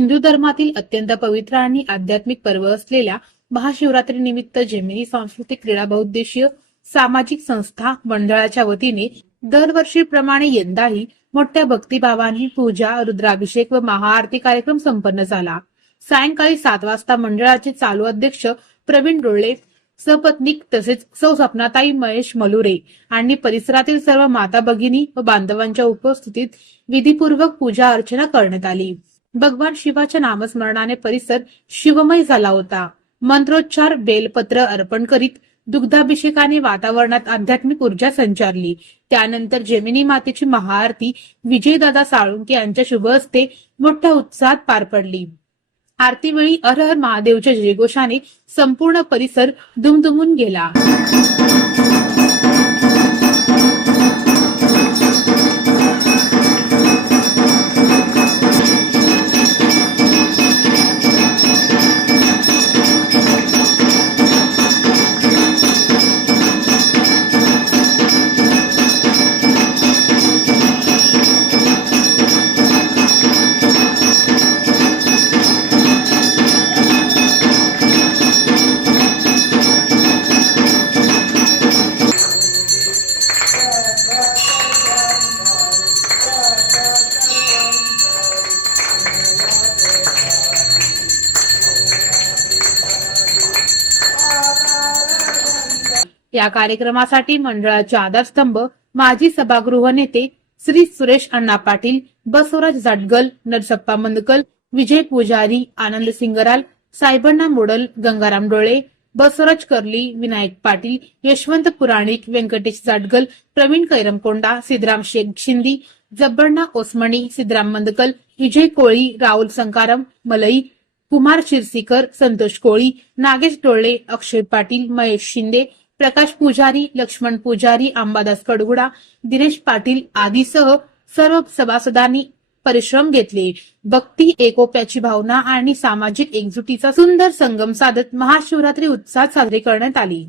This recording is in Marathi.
हिंदू धर्मातील अत्यंत पवित्र आणि आध्यात्मिक पर्व असलेल्या महाशिवरात्री निमित्त जेमिनी सांस्कृतिक क्रीडा बहुउद्देशीय सामाजिक संस्था मंडळाच्या वतीने दरवर्षीप्रमाणे यंदाही मोठ्या भक्तिभावाने पूजा, रुद्राभिषेक व महाआरती कार्यक्रम संपन्न झाला। सायंकाळी 7 वाजता मंडळाचे चालू अध्यक्ष प्रवीण डोळे, सपत्नीक तसेच सौ स्वप्नाताई महेश मलुरे आणि परिसरातील सर्व माता भगिनी व बांधवांच्या उपस्थितीत विधीपूर्वक पूजा अर्चना करण्यात आली। भगवान शिवाच्या नामस्मरणाने परिसर शिवमय झाला होता। मंत्रोच्चार, बेलपत्र अर्पण करीत दुग्धाभिषेकाने वातावरणात आध्यात्मिक ऊर्जा संचारली। त्यानंतर जेमिनी मातेची महाआरती विजयदादा साळुंके यांच्या शुभ हस्ते मोठ्या उत्साहात पार पडली। आरतीवेळी हर हर महादेवच्या जयघोषाने संपूर्ण परिसर दुमदुमून गेला। या कार्यक्रमासाठी मंडळाचे आधारस्तंभ माजी सभागृह नेते श्री सुरेश अण्णा पाटील, बसवराज जाटगल, नरसप्पा मंदकल, विजय पुजारी, आनंद सिंगराल, साहेबण्णा मोडल, गंगाराम डोळे, बसवराज कर्ली, विनायक पाटील, यशवंत पुराणिक, व्यंकटेश जाटगल, प्रवीण कैरमकोंडा, सिद्धराम शेख शिंदी, जब्बण्णा ओसमणी, सिद्धराम मंदकल, विजय कोळी, राहुल संकारम, मलई, कुमार शिरसीकर, संतोष कोळी, नागेश डोळे, अक्षय पाटील, महेश शिंदे, प्रकाश पुजारी, लक्ष्मण पुजारी, अंबादास कडगुडा, दिनेश पाटील आदीसह सर्व सभासदांनी परिश्रम घेतले। भक्ती, एकोप्याची भावना आणि सामाजिक एकजुटीचा सुंदर संगम साधत महाशिवरात्री उत्साहात साजरी करण्यात आली।